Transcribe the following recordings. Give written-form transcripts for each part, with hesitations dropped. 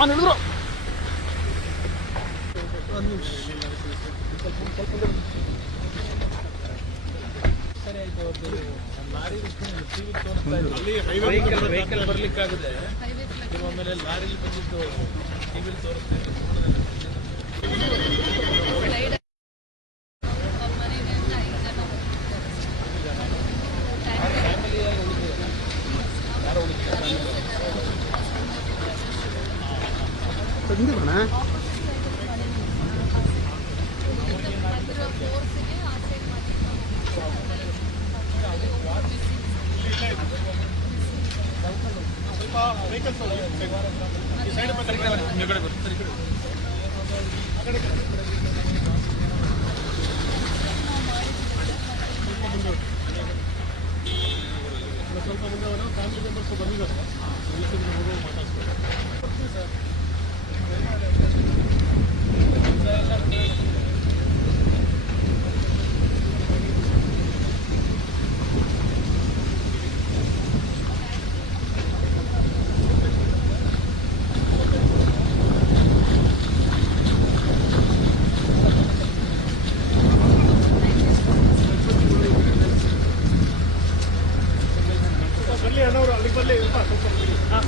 ಮನೆ ಹಿಡಿದ್ರು ಸರಿ ಆಯ್ತು. ಲಾರಿ ವೆಹಿಕಲ್ ಬರ್ಲಿಕ್ಕಾಗದೆ ಆಮೇಲೆ ಲಾರಿಲಿ ಬಂದಿದ್ದು ಟಿವಿಲಿ ತೋರಿಸ್ತಾ ಸ್ವಲ್ಪ ಮುಂದೆ ಫ್ಯಾಮಿಲಿ ಮೆಂಬರ್ಸ್ ಬಂದಿದ್ದಾರೆ ಬರ್ಲಿ ಅಣ್ಣವ್ರು ಅಲ್ಲಿಗೆ ಬರ್ಲಿ ಹಾಂ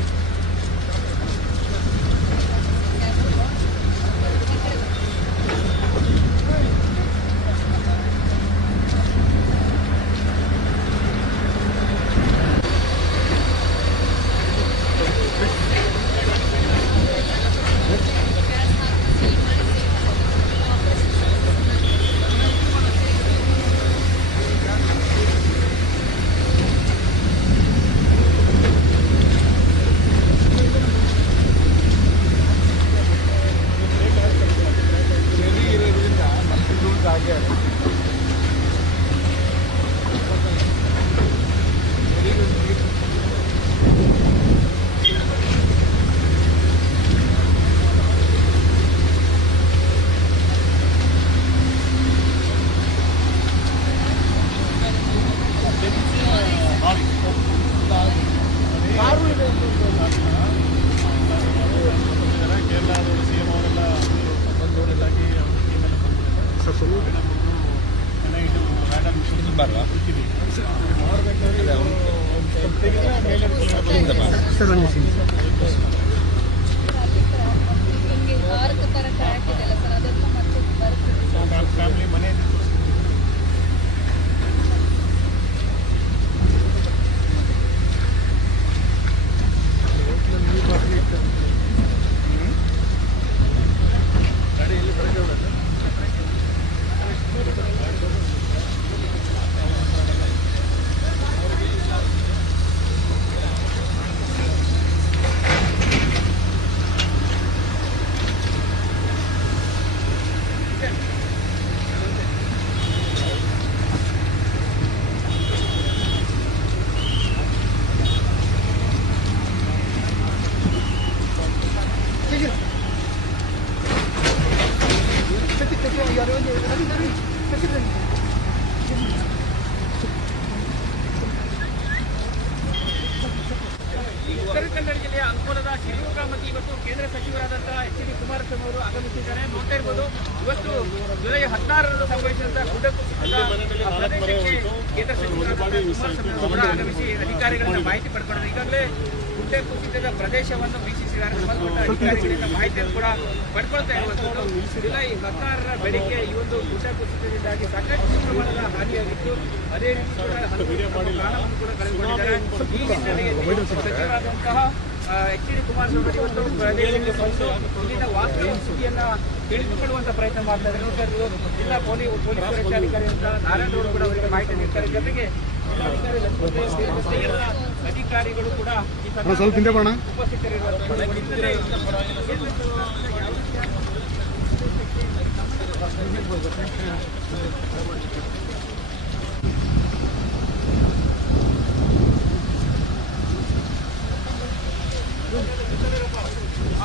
ಫ್ಯಾಮಿಲಿ ಮನೆ ಉತ್ತರ ಕನ್ನಡ ಜಿಲ್ಲೆಯ ಅಂಕೋಲದ ಶಿವಮೊಗ್ಗಕ್ಕೆ ಇವತ್ತು ಕೇಂದ್ರ ಸಚಿವರಾದಂತಹ ಎಚ್.ಡಿ. ಕುಮಾರಸ್ವಾಮಿ ಅವರು ಆಗಮಿಸಿದ್ದಾರೆ. ನೋಡ್ತಾ ಇರಬಹುದು, ಇವತ್ತು ಜುಲೈ 16ರಂದು ಸಂಭವಿಸಿದಂತಹ ಪ್ರದೇಶಕ್ಕೆ ಕೇಂದ್ರ ಸಚಿವರಾದಂತಹ ಕುಮಾರಸ್ವಾಮಿ ಅವರು ಆಗಮಿಸಿ ಅಧಿಕಾರಿಗಳಿಂದ ಮಾಹಿತಿ ಪಡ್ಕೊಂಡಿದ್ದಾರೆ. ಈಗಾಗಲೇ ಗುಡ್ಡೆ ಕುಸಿತದ ಪ್ರದೇಶವನ್ನು ವೀಕ್ಷಿಸಿದ್ದಾರೆ. ಸಂಬಂಧಪಟ್ಟ ಅಧಿಕಾರಿಗಳಿಂದ ಮಾಹಿತಿಯನ್ನು ಕೂಡ ಪಡ್ಕೊಳ್ತಾ ಇರುವಂತದ್ದು. ಜುಲೈ 16ರ ಬೆಳಿಗ್ಗೆ ಈ ಒಂದು ಗುಡ್ಡ ಕುಸಿತದಿಂದಾಗಿ ಸಾಕಷ್ಟು ಪ್ರಮಾಣದ ಹಾನಿಯಾಗಿತ್ತು. ಅದೇ ರೀತಿ ಪ್ರಾಣವನ್ನು ಕೂಡ ಕಳೆದುಕೊಂಡಿದ್ದಾರೆ. ಈ ಹಿನ್ನೆಲೆಯಲ್ಲಿ ಸಚಿವರಾದಂತಹ ಎಚ್.ಡಿ. ಕುಮಾರಸ್ವಾಮಿ ಇವತ್ತು ಪ್ರದೇಶಕ್ಕೆ ಬಂದು ಇಲ್ಲಿನ ವಾಸ್ತವ ಸ್ಥಿತಿಯನ್ನ ತಿಳಿದುಕೊಳ್ಳುವಂತ ಪ್ರಯತ್ನ ಮಾಡ್ತಾ ಇದ್ದಾರೆ. ಜಿಲ್ಲಾ ಪೊಲೀಸ್ ವರಿಷ್ಠಾಧಿಕಾರಿ ಅಂತ ನಾರಾಯಣಗೌಡ ಕೂಡ ಅವರಿಗೆ ಮಾಹಿತಿ ನೀಡ್ತಾರೆ. ಜೊತೆಗೆ ಅಧಿಕಾರಿಗಳು ಕೂಡ ಉಪಸ್ಥಿತರಿರುತ್ತಾರೆ.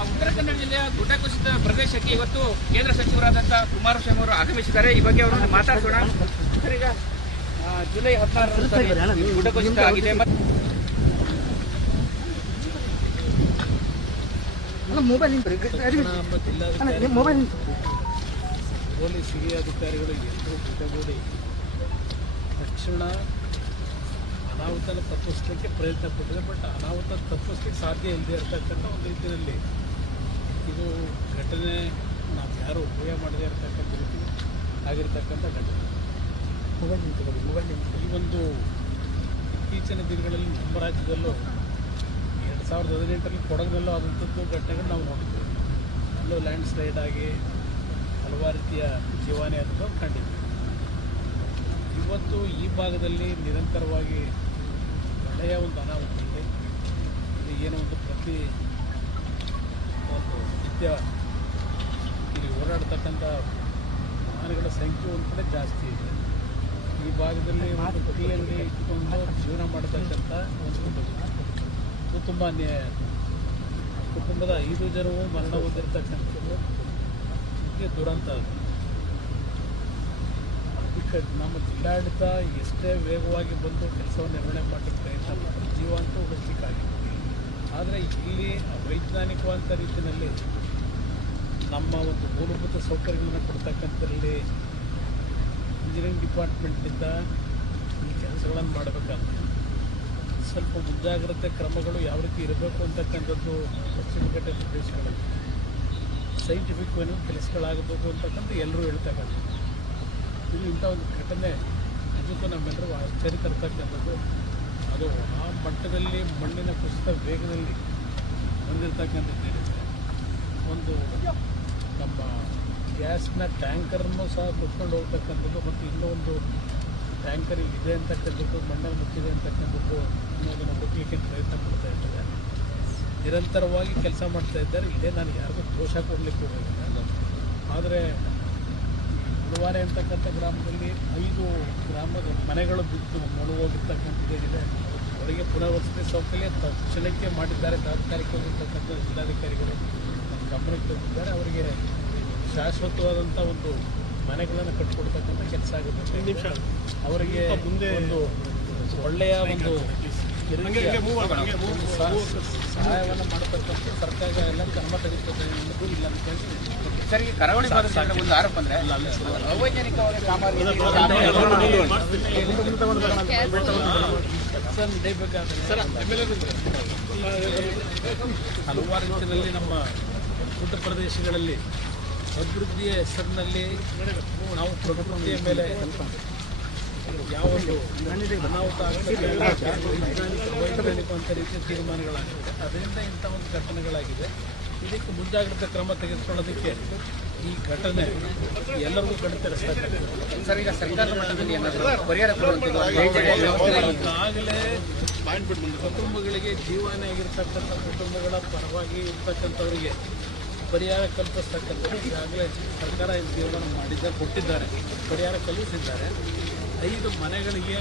ಉತ್ತರ ಕನ್ನಡ ಜಿಲ್ಲೆಯ ಗುಡ್ಡ ಕುಸಿತ ಪ್ರದೇಶಕ್ಕೆ ಇವತ್ತು ಕೇಂದ್ರ ಸಚಿವರಾದಂತಹ ಕುಮಾರಸ್ವಾಮಿ ಅವರು ಆಗಮಿಸಿದ್ದಾರೆ. ಈ ಬಗ್ಗೆ ಅವರನ್ನು ಮಾತಾಡೋಣ. ಸರ್, ಈಗ ಜುಲೈ 16 ಗುಡ್ಡ ಕುಸಿತ ಆಗಿದೆ. ಮೊಬೈಲ್ ಮೊಬೈಲ್ ಪೊಲೀಸ್ ಹಿರಿಯ ಅಧಿಕಾರಿಗಳು ಎಲ್ಲರೂ ಜೊತೆಗೂಡಿ ತಕ್ಷಣ ಅನಾಹುತನ ತಪ್ಪಿಸಲಿಕ್ಕೆ ಪ್ರಯತ್ನ ಪಟ್ಟಿದೆ. ಬಟ್ ಅನಾಹುತ ತಪ್ಪಿಸ್ಲಿಕ್ಕೆ ಸಾಧ್ಯ ಇಲ್ಲದೆ ಇರತಕ್ಕಂಥ ಒಂದು ರೀತಿಯಲ್ಲಿ ಇದು ಘಟನೆ ನಾವು ಯಾರು ಊಹೆ ಮಾಡದೇ ಇರತಕ್ಕಂಥ ರೀತಿ ಆಗಿರ್ತಕ್ಕಂಥ ಘಟನೆ. ಈ ಒಂದು ಇತ್ತೀಚಿನ ದಿನಗಳಲ್ಲಿ ನಮ್ಮ ರಾಜ್ಯದಲ್ಲೂ 2018ರಲ್ಲಿ ಕೊಡಗಿನಲ್ಲೂ ಆದಂಥದ್ದು ಘಟನೆಗಳು ನಾವು ನೋಡಿದ್ದೇವೆ. ಅಲ್ಲೂ ಲ್ಯಾಂಡ್ ಸ್ಲೈಡ್ ಆಗಿ ಹಲವಾರು ರೀತಿಯ ಜೀವಹಾನಿ ಆದದ್ದು ಕಂಡಿದ್ದೀವಿ. ಇವತ್ತು ಈ ಭಾಗದಲ್ಲಿ ನಿರಂತರವಾಗಿ ಒಳ್ಳೆಯ ಒಂದು ಅನಾಹುತ ಇದೆ. ಇದು ಏನೋ ಒಂದು ಪ್ರತಿ ಒಂದು ನಿತ್ಯ ಇಲ್ಲಿ ಓಡಾಡ್ತಕ್ಕಂಥ ವಾಹನಗಳ ಸಂಖ್ಯೆ ಒಂದು ಕಡೆ ಜಾಸ್ತಿ ಇದೆ. ಈ ಭಾಗದಲ್ಲಿ ಒಂದು ಪ್ರತಿಯಲ್ಲಿ ಇಟ್ಕೊಂಡು ಜೀವನ ಮಾಡತಕ್ಕಂಥ ಒಂದು ಕುಟುಂಬ, ಇದು ತುಂಬ ಅನ್ಯಾಯ. ಕುಟುಂಬದ 5 ಜನರು ಮರಣ ಹೊಂದಿರತಕ್ಕಂಥದ್ದು ಇದಕ್ಕೆ ದುರಂತ. ಅದಕ್ಕೆ ನಮ್ಮ ಜಿಲ್ಲಾಡಳಿತ ಎಷ್ಟೇ ವೇಗವಾಗಿ ಬಂದು ಕೆಲಸವನ್ನು ನಿರ್ವಹಣೆ ಮಾಡಲಿಕ್ಕೆ ಪ್ರಯತ್ನ ಮಾಡ್ತಾರೆ, ಜೀವ ಅಂತೂ ಉಳಿಸಲಿಕ್ಕಾಗಿದೆ. ಆದರೆ ಇಲ್ಲಿ ವೈಜ್ಞಾನಿಕವಾದ ರೀತಿಯಲ್ಲಿ ನಮ್ಮ ಒಂದು ಮೂಲಭೂತ ಸೌಕರ್ಯಗಳನ್ನು ಕೊಡ್ತಕ್ಕಂಥದ್ರಲ್ಲಿ ಇಂಜಿನಿಯರಿಂಗ್ ಡಿಪಾರ್ಟ್ಮೆಂಟ್ನಿಂದ ಈ ಕೆಲಸಗಳನ್ನು ಮಾಡಬೇಕಾಗುತ್ತೆ. ಸ್ವಲ್ಪ ಮುಂಜಾಗ್ರತೆ ಕ್ರಮಗಳು ಯಾವ ರೀತಿ ಇರಬೇಕು ಅಂತಕ್ಕಂಥದ್ದು ಪಶ್ಚಿಮ ಘಟ್ಟ ಪ್ರದೇಶಗಳಲ್ಲಿ ಸೈಂಟಿಫಿಕ್ ಕೆಲಸಗಳಾಗಬೇಕು ಅಂತಕ್ಕಂಥ ಎಲ್ಲರೂ ಹೇಳ್ತಕ್ಕಂಥ ಇಲ್ಲಿ ಇಂಥ ಒಂದು ಘಟನೆ ನಿಜಕ್ಕೂ ನಮ್ಮೆಲ್ಲರೂ ಆಶ್ಚರ್ಯ ತರ್ತಕ್ಕಂಥದ್ದು. ಅದು ಆ ಮಟ್ಟದಲ್ಲಿ ಮಣ್ಣಿನ ಕುಸಿತ ವೇಗದಲ್ಲಿ ಹೊಂದಿರತಕ್ಕಂಥದ್ದೇನಿದೆ. ಒಂದು ನಮ್ಮ ಗ್ಯಾಸ್ನ ಟ್ಯಾಂಕರನ್ನು ಸಹ ಕುತ್ಕೊಂಡು ಹೋಗ್ತಕ್ಕಂಥದ್ದು ಮತ್ತು ಇನ್ನೂ ಒಂದು ಟ್ಯಾಂಕರ್ ಇದೆ ಅಂತಕ್ಕಂಥದ್ದು ಮಣ್ಣಲ್ಲಿ ಮುಚ್ಚಿದೆ ಅಂತಕ್ಕಂಥದ್ದು ಅನ್ನೋದನ್ನು ಹುಡುಕಲಿಕ್ಕೆ ಪ್ರಯತ್ನ ಪಡ್ತಾ ಇದ್ದಾರೆ. ನಿರಂತರವಾಗಿ ಕೆಲಸ ಮಾಡ್ತಾ ಇದ್ದಾರೆ. ಇದೇ ನಾನು ಯಾರಿಗೂ ದೋಷ ಕೊಡಲಿಕ್ಕೆ ಹೋಗಿಲ್ಲ. ಆದರೆ ಮುಳುವಾರೆ ಅಂತಕ್ಕಂಥ ಗ್ರಾಮದಲ್ಲಿ 5 ಗ್ರಾಮದ ಮನೆಗಳು ಬಿದ್ದು ಮುಳುಗೋಗಿರ್ತಕ್ಕಂಥದ್ದೇನಿದೆ. ಅವರಿಗೆ ಪುನರ್ವಸತಿ ಸೌಕರ್ಯ ತಕ್ಷಣಕ್ಕೆ ಮಾಡಿದ್ದಾರೆ. ತಾತ್ಕಾಲಿಕವಾಗಿರ್ತಕ್ಕಂಥ ಜಿಲ್ಲಾಧಿಕಾರಿಗಳು ನಮ್ಮ ಗಮನಕ್ಕೆ ತಂದಿದ್ದಾರೆ. ಅವರಿಗೆ ಶಾಶ್ವತವಾದಂಥ ಒಂದು ಮನೆಗಳನ್ನು ಕಟ್ಟಿಕೊಡ್ತಕ್ಕಂಥ ಕೆಲಸ ಆಗುತ್ತೆ. ಅವರಿಗೆ ಮುಂದೆ ಒಂದು ಒಳ್ಳೆಯ ಒಂದು ಸಹಾಯವನ್ನು ಮಾಡತಕ್ಕಂಥ ಸರ್ಕಾರ ಎಲ್ಲ ಕ್ರಮ ತೆಗೆದುಕೊಳ್ಳುತ್ತದೆ ಅನ್ನೋದು ಇಲ್ಲ ಅಂತ ಹೇಳಿ ಸರ್, ಈ ಕರಾವಳಿ ಭಾಗದ ಒಂದು ಆರೋಪ ಅಂದರೆ ಅವೈಜ್ಞಾನಿಕವಾಗಿ ಕೆಲಸ ನಡೆಯಬೇಕಾದ್ರೆ ಹಲವಾರು ರೀತಿಯಲ್ಲಿ ನಮ್ಮ ಗುಡ್ಡ ಪ್ರದೇಶಗಳಲ್ಲಿ ಅಭಿವೃದ್ಧಿಯ ಹೆಸರಿನಲ್ಲಿ ನಾವು ಪ್ರಕೃತಿಯ ಮೇಲೆ ಯಾವ ಒಂದು ಅನಾಹುತ ವೈಜ್ಞಾನಿಕ ಅಂತ ರೀತಿಯ ತೀರ್ಮಾನಗಳಾಗಿದೆ. ಅದರಿಂದ ಇಂಥ ಒಂದು ಘಟನೆಗಳಾಗಿದೆ. ಇದಕ್ಕೆ ಮುಂಜಾಗ್ರತಾ ಕ್ರಮ ತೆಗೆದುಕೊಳ್ಳೋದಕ್ಕೆ ಈ ಘಟನೆ ಎಲ್ಲರಿಗೂ ಕಣ್ತರಿಸ್ತಾರೆ. ಸರ್, ಈಗ ಸರ್ಕಾರದ ಮಟ್ಟದಲ್ಲಿ ಏನಾದರೂ ಪರಿಹಾರ ಈಗಾಗಲೇ ಕುಟುಂಬಗಳಿಗೆ ಜೀವನ ಆಗಿರ್ತಕ್ಕಂಥ ಕುಟುಂಬಗಳ ಪರವಾಗಿ ಇರ್ತಕ್ಕಂಥವರಿಗೆ ಪರಿಹಾರ ಕಲ್ಪಿಸ್ತಕ್ಕಂಥದ್ದು ಈಗಾಗಲೇ ಸರ್ಕಾರ ತೀರ್ಮಾನ ಕೊಟ್ಟಿದ್ದಾರೆ, ಪರಿಹಾರ ಕಲ್ಪಿಸಿದ್ದಾರೆ. 5 ಮನೆಗಳಿಗೆ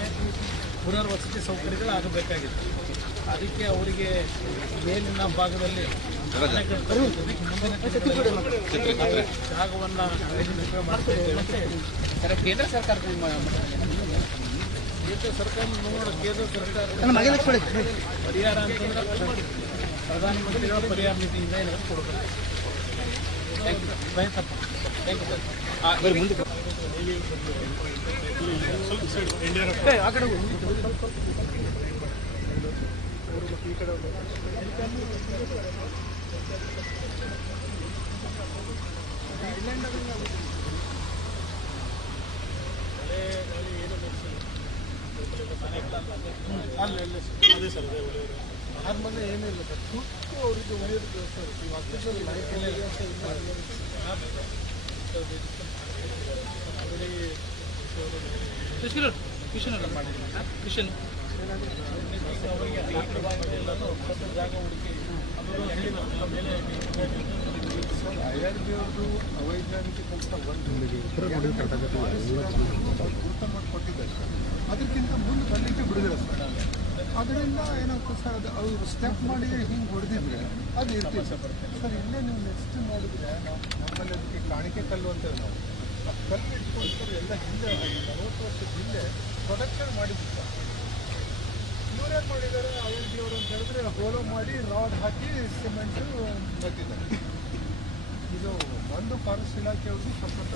ಪುನರ್ವಸತಿ ಸೌಕರ್ಯಗಳು ಆಗಬೇಕಾಗಿತ್ತು. ಅದಕ್ಕೆ ಅವರಿಗೆ ಮೇಲಿನ ಭಾಗದಲ್ಲಿ ಜಾಗವನ್ನು ಮಾಡ್ತಾ ಇದ್ದೇವೆ. ಕೇಂದ್ರ ಸರ್ಕಾರ ಕೇಂದ್ರ ಸರ್ಕಾರ ಪರಿಹಾರ ಅಂತಂದ್ರೆ ಪ್ರಧಾನಮಂತ್ರಿಗಳ ಪರಿಹಾರ ನಿಧಿಯಿಂದ ಏನಾದ್ರು ಕೊಡಬೇಕು. ಅದೇ ಸರ್, ಆರು ಮಂದಿ ಏನಿಲ್ಲ ಸರ್, ಸುಟ್ಟು ಅವರಿಗೆ ಉಳಿಯೋದು ಸರ್. ಈ ವಾಸ್ತವದಲ್ಲಿ ಜಾಗ ಹುಡುಕಿ ಅವೈಜ್ಞಾನಿಕ ಕೆಲಸ ಗುರುತ ಮಾಡಿಕೊಟ್ಟಿದ್ದಾರೆ. ಅದಕ್ಕಿಂತ ಮುಂದೆ ಬರಲಿಕ್ಕೆ ಬಿಡುಗಡೆ ಸರ್. ಅದರಿಂದ ಏನಾಗ್ತದೆ ಸರ್, ಅದು ಅವರು ಸ್ಟೆಪ್ ಮಾಡಿ ಹಿಂಗೆ ಹೊಡೆದಿದ್ರೆ ಅದು ಇರ್ತೀವಿ ಸರ್. ಇಲ್ಲೇ ನೀವು ನೆಕ್ಸ್ಟ್ ನೋಡಿದ್ರೆ ನಾವು ನಮ್ಮಲ್ಲಿ ಅದಕ್ಕೆ ಕಾಣಿಕೆ ಕಲ್ಲು ಅಂತೇಳಿ ನಾವು ಆ ಕಲ್ಲು ಇಟ್ಕೊಂಡು ಎಲ್ಲ ಹಿಂದೆ 40 ವರ್ಷದ ಹಿಂದೆ ಪ್ರೊಡಕ್ಷನ್ ಮಾಡಿದ್ವಿ ಸರ್. ಇವರೇನು ಮಾಡಿದ್ದಾರೆ ILD ಅವರು ಅಂತ ಹೇಳಿದ್ರೆ ಹೋಲೋ ಮಾಡಿ ರಾಡ್ ಹಾಕಿ ಸಿಮೆಂಟ್ ಕಟ್ಟಿದ್ದಾರೆ. ಇದು ಒಂದು ಫಾರೆಸ್ಟ್ ಇಲಾಖೆಯವ್ರಿಗೆ ಸಂಪರ್ಕ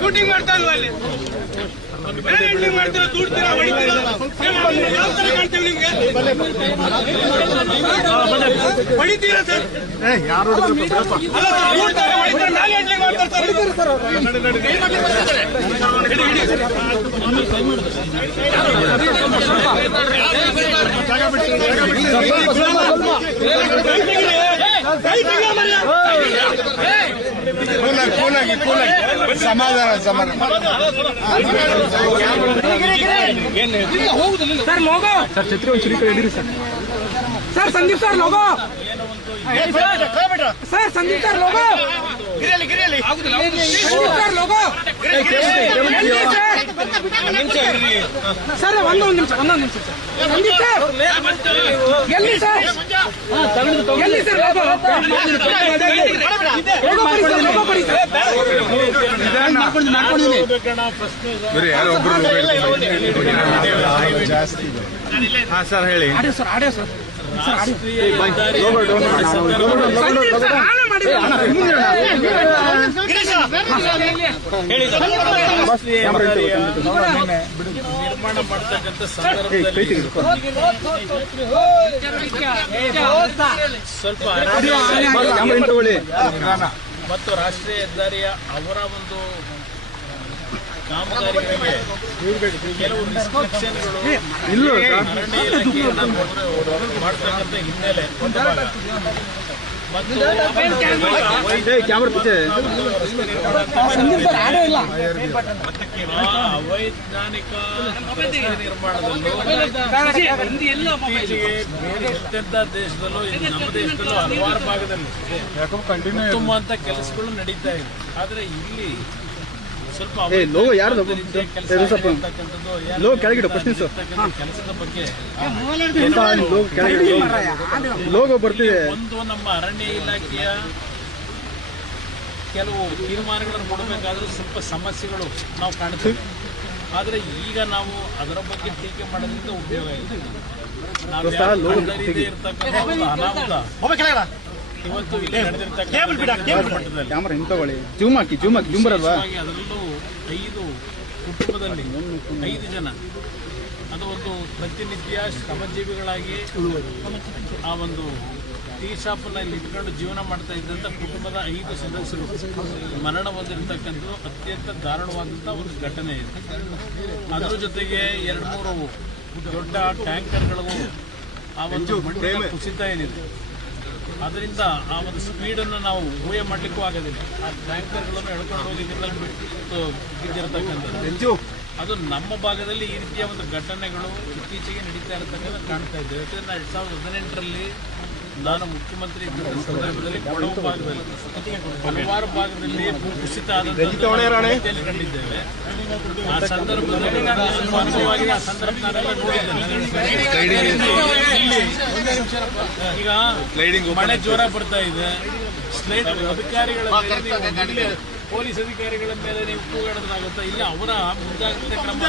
ಶೂಟಿಂಗ್ ಮಾಡ್ತಾ ಇಲ್ವಾ ಅಲ್ಲಿ ಮಾಡ್ತೀರಾ ದುಡ್ತೀರಾ ಹೊಡಿತೀರಾ ಸರ್ ಯಾರು ಸಮಾಧಾನ ಸರ್ ಲೋಗೋ ಸರ್ ಛತ್ರಿ ಒಂಚೂರು ಈ ಕಡೆ ಹಿಡೀರಿ sir. Sir Sandeep sir logo sir Sandeep sir logo Sandeep sir logo sir ಒಂದೊಂದು ನಿಮಿಷ ಸಂದೀಪ್ ಸರ್ ಎಲ್ಲಿ ಸರ್ ಎಲ್ಲಿ ಸರ್ ಲೋಗೋ ಲೋಗೋ ಕೊಡಿ ಸರ್ ಜಾಸ್ತಿ ಸರ್ ಹೇಳಿ. ಸರ್ ಆಡಿಯೋ ಸರ್ ನಿರ್ಮಾಣ ಮಾಡತಕ್ಕಂಥ ಸಂದರ್ಭದಲ್ಲಿ ಸ್ವಲ್ಪ ಮತ್ತು ರಾಷ್ಟ್ರೀಯ ಹೆದ್ದಾರಿಯ ಅವರ ಒಂದು ಕಾಮಗಾರಿಗಳಿಗೆ ಕೆಲವು ರಿಸ್ಟ್ರಿಕ್ಷನ್ಗಳು ಅರಣ್ಯ ಇಲಾಖೆಯಿಂದ ಮಾಡತಕ್ಕಂಥ ಹಿನ್ನೆಲೆ ಒಂದು ಭಾಗ ಮತ್ತು ಅವೈಜ್ಞಾನಿಕ ನಿರ್ಮಾಣದಲ್ಲೂ ಇತ್ತೀಚೆಗೆ ಎಂತೆಂಥ ದೇಶದಲ್ಲೂ ನಮ್ಮ ದೇಶದಲ್ಲೂ ಹಲವಾರು ಭಾಗದಲ್ಲಿ ಉತ್ತಮ ಅಂತ ಕೆಲಸಗಳು ನಡೀತಾ ಇದೆ. ಆದರೆ ಇಲ್ಲಿ ಸ್ವಲ್ಪ ಕೆಲಸದ ಬಗ್ಗೆ ಒಂದು ನಮ್ಮ ಅರಣ್ಯ ಇಲಾಖೆಯ ಕೆಲವು ತೀರ್ಮಾನಗಳನ್ನು ಕೊಡಬೇಕಾದ್ರೂ ಸ್ವಲ್ಪ ಸಮಸ್ಯೆಗಳು ನಾವು ಕಾಣ್ತೇವೆ. ಆದರೆ ಈಗ ನಾವು ಅದರ ಬಗ್ಗೆ ಟೀಕೆ ಮಾಡೋದ್ರಿಂದ ಉಪಯೋಗ ಇದೆ. ನಾವು ಇರ್ತಕ್ಕಂಥ ಒಂದು ಅನಾಹುತ ಇವತ್ತು ಇಲ್ಲಿ ಅದರಲ್ಲೂ 5 ಕುಟುಂಬದಲ್ಲಿ 5 ಜನ ಅದು ಒಂದು ಪ್ರತಿನಿತ್ಯ ಶ್ರಮಜೀವಿಗಳಾಗಿ ಆ ಒಂದು ಟೀ ಶಾಪ್ನಲ್ಲಿ ಇಟ್ಕೊಂಡು ಜೀವನ ಮಾಡ್ತಾ ಇದ್ದಂಥ ಕುಟುಂಬದ 5 ಸದಸ್ಯರು ಮರಣ ಹೊಂದಿರತಕ್ಕಂಥದ್ದು ಅತ್ಯಂತ ದಾರುಣವಾದಂಥ ಒಂದು ಘಟನೆ ಇದೆ. ಅದರ ಜೊತೆಗೆ 2-3 ದೊಡ್ಡ ಟ್ಯಾಂಕರ್ಗಳಿಗೂ ಆ ಒಂದು ಮಣ್ಣಿನ ಕುಸಿತ ಏನಿದೆ ಅದರಿಂದ ಆ ಒಂದು ಸ್ಪೀಡನ್ನು ನಾವು ಊಹೆ ಮಾಡಲಿಕ್ಕೂ ಆಗೋದಿಲ್ಲ. ಆ ಟ್ಯಾಂಕರ್ಗಳನ್ನು ಎಳ್ಕೊಂಡು ಹೋಗಿ ನೀರಲ್ಲಿ ಬಿಟ್ಟು ಬಿದ್ದಿರತಕ್ಕಂಥದ್ದು ಅದು ನಮ್ಮ ಭಾಗದಲ್ಲಿ ಈ ರೀತಿಯ ಒಂದು ಘಟನೆಗಳು ಇತ್ತೀಚೆಗೆ ನಡೀತಾ ಇರತಕ್ಕಂಥ ಕಾಣ್ತಾ ಇದ್ದೇವೆ. ಯಾಕಂದರೆ 2018ರಲ್ಲಿ ನಾನು ಮುಖ್ಯಮಂತ್ರಿ ಇದ್ದ ಸಂದರ್ಭದಲ್ಲಿ ಕೊಡಗು ಭಾಗದಲ್ಲಿ ಹಲವಾರು ಭಾಗದಲ್ಲಿ ಕುಸಿತ ಆದಂತೆ ಕಂಡಿದ್ದೇವೆ. ಆ ಸಂದರ್ಭದಲ್ಲಿ ಅನುಭವವಾಗಿ ಆ ಸಂದರ್ಭ ನಾನೆಲ್ಲ ನೋಡಿದ್ದೇನೆ. ಈಗ ಮಳೆ ಜೋರ ಬರ್ತಾ ಇದೆ. ಸ್ಲೈಡ್ ಅಧಿಕಾರಿಗಳ ಮೇಲೆ ಪೊಲೀಸ್ ಅಧಿಕಾರಿಗಳ ಮೇಲೆ ನೀವು ಕೂಗಾಡೋದಾಗುತ್ತಾ? ಇಲ್ಲ, ಅವರ ಮುಂಜಾಗ್ರತೆ ಕ್ರಮ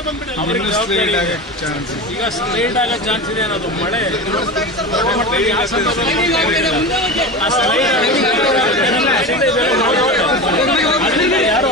ಅವರಿಗೆ ಜವಾಬ್ದಾರಿ ಇದೆ. ಈಗ ಸ್ಲೈಡ್ ಆಗೋ ಚಾನ್ಸ್ ಇದೆ ಅನ್ನೋದು ಮಳೆ ಆ ಸಂದರ್ಭದಲ್ಲಿ ಆ ಸ್ಲೈಡ್ ಯಾರು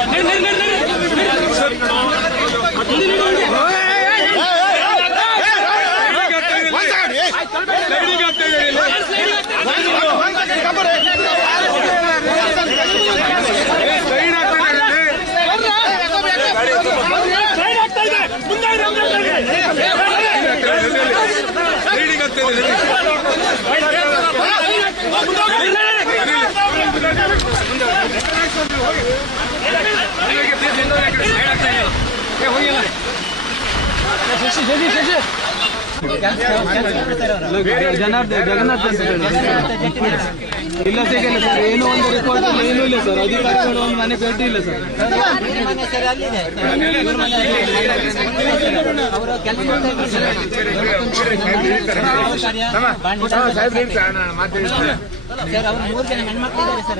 ಜಗನ್ನಾಥ್ ಅಂತ ಹೇಳಿ. ಇಲ್ಲ ಸಿಗಲ್ಲ ಸರ್, ಏನೋ ಒಂದು ರಿಪೋರ್ಟ್ ಏನೂ ಇಲ್ಲ ಸರ್, ಅಧಿಕಾರಿಗಳು ಒಂದು ಮನೆ ಭೇಟಿ ಇಲ್ಲ ಸರ್. ಸರ್ ಅವ್ರು 3 ಜನ ಹೆಣ್ಮಕ್ಳು ಇದ್ದಾರೆ ಸರ್.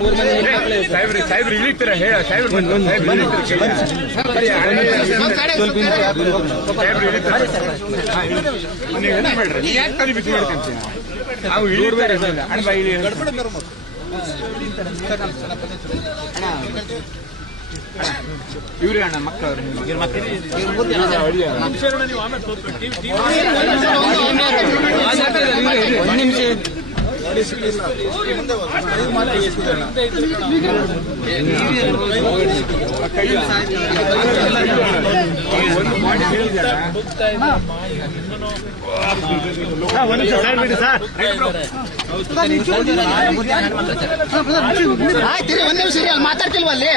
3 ಮಂದಿ ಹೆಣ್ಮಕ್ಳು ಸಾಹೇಬ್ರು ಇಳಿತಾರೆ ಹೇಳ ಸಾಹೇಬ್ರು ನಾವು ಇಳಿಬೇಡ ಅಣ್ಣ ಬಾ ಇಳಿ ಇವ್ರಿ ಅಣ್ಣ ಮಕ್ಕಳು ಒಂದು ನಿಮಿಷ ಮಾತಾಡ್ತಿಲ್ವ ಅಲ್ಲಿ?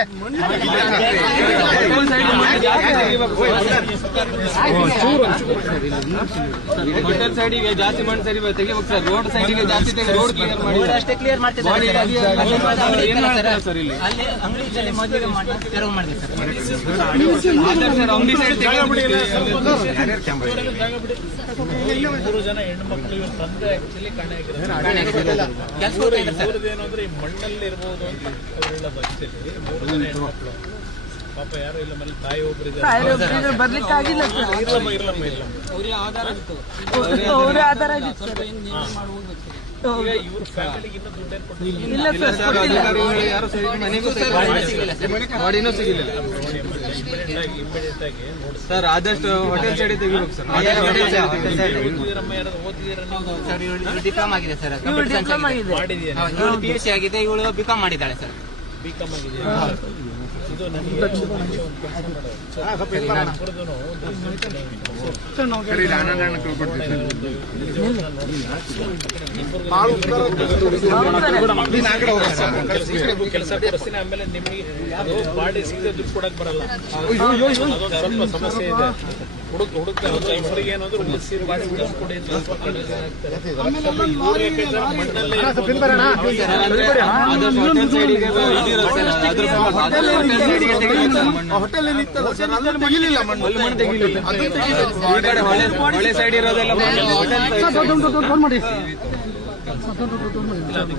ಹೋಟೆಲ್ ಸೈಡಿಗೆ ಜಾಸ್ತಿ ಮಾಡಿ ಸರಿ ತೆಗಿಬೇಕು ಸರ್, ರೋಡ್ ಸೈಡಿಗೆ ಜಾಸ್ತಿ ರೋಡ್ ಕ್ಲಿಯರ್ ಮಾಡಿ ಅಷ್ಟೇ ಕ್ಲಿಯರ್ ಮಾಡ್ತಿದ್ದಾರೆ ಸರ್. ಇಲ್ಲಿ ಅಲ್ಲಿ ಅಂಗಡಿ ಮದುವೆ ತೆರವು ಮಾಡಿದೆ ಸರ್. ಸರ್ ಅಂಗಡಿ ಸೈಡ್ ಮೂರು ಜನ ಹೆಣ್ಮಕ್ಳು ಇವ್ರ ತಂದೆ ಆಕ್ಚುಲಿ ಕಾಣೆಯಾಗಿರೋದು ಏನು ಅಂದ್ರೆ ಈ ಮಣ್ಣಲ್ಲಿ ಇರ್ಬೋದು ಅಂತ ಅವರೆಲ್ಲ ಬಸ್ಸಲ್ಲಿ 3 ಜನ ಹೆಣ್ಮಕ್ಳು ಪಾಪ ಯಾರು ಇಲ್ಲ, ಮೇಲೆ ತಾಯಿ ಒಬ್ರು ಇದ್ದಾರೆ, ಬರ್ಲಿಕ್ಕೆ ಆಗಿಲ್ಲ ಇರ್ಲಮ್ಮ ಈಗ ಇವ್ರ ಫ್ಯಾಮಿಲಿಗೆ ಇನ್ನೂ ದುಡ್ಡೇನು ಕೊಟ್ಟಿಲ್ಲ. ಯಾರು ಸರಿ ಮನೆಗೂ ಬಾಡಿನೂ ಸಿಗಿಲ್ಲ ಇಮಿಡಿಯೇಟ್ ಆಗಿ ನೋಡಿ ಸರ್. ಆದಷ್ಟು ಹೋಟೆಲ್ ಸೈಡ್ ತೆಗಿಬೇಕು ಸರ್. ಓದಿದಿರಮ್ಮ ಯಾರು ಓದಿದಿರ ಸರ್ ಇವಳು ಡಿಪ್ಲೊಮಾ ಆಗಿದೆ ಸರ್, ಮಾಡಿದೀಯ ಇವಳು PUC ಆಗಿದೆ, ಇವಳು BCom ಮಾಡಿದ್ದಾಳೆ ಸರ್. BCom ಆಗಿದೆ. ಇದು ನನಗೆ ಒಂದು ಕೆಲಸ ಕೆಲಸ ಕೊಡಿಸ್ತೀನಿ. ಆಮೇಲೆ ನಿಮಗೆ ಅದು ಬಾಡಿ ಸಿಗದೆ ದುಡ್ಡು ಕೊಡಕ್ ಬರಲ್ಲ, ಅದೊಂದು ಸ್ವಲ್ಪ ಸಮಸ್ಯೆ ಇದೆ. ಹುಡುಕ್ತಾ ಇಬ್ಬರಿಗೆ ಏನಾದ್ರು ಉಳಿಸಿರು ಬಾಡಿ ಕೊಡಿ ಅಂತ ಸ್ವಲ್ಪ ಮಣ್ಣಲ್ಲೇ ಹೋಟೆಲ್ ಸೈಡಿಗೆ ಹೋಟೆಲ್ ಏನಿತ್ತಲ್ಲ ಸರ್, ಅಲ್ಲಿ ತೆಗಿಲಿಲ್ಲ ಮಣ್ಣು ತೆಗಿಲಿಲ್ಲ. ಹೊಳೆ ಸೈಡ್ ಇರೋದೆಲ್ಲ ಹೋಟೆಲ್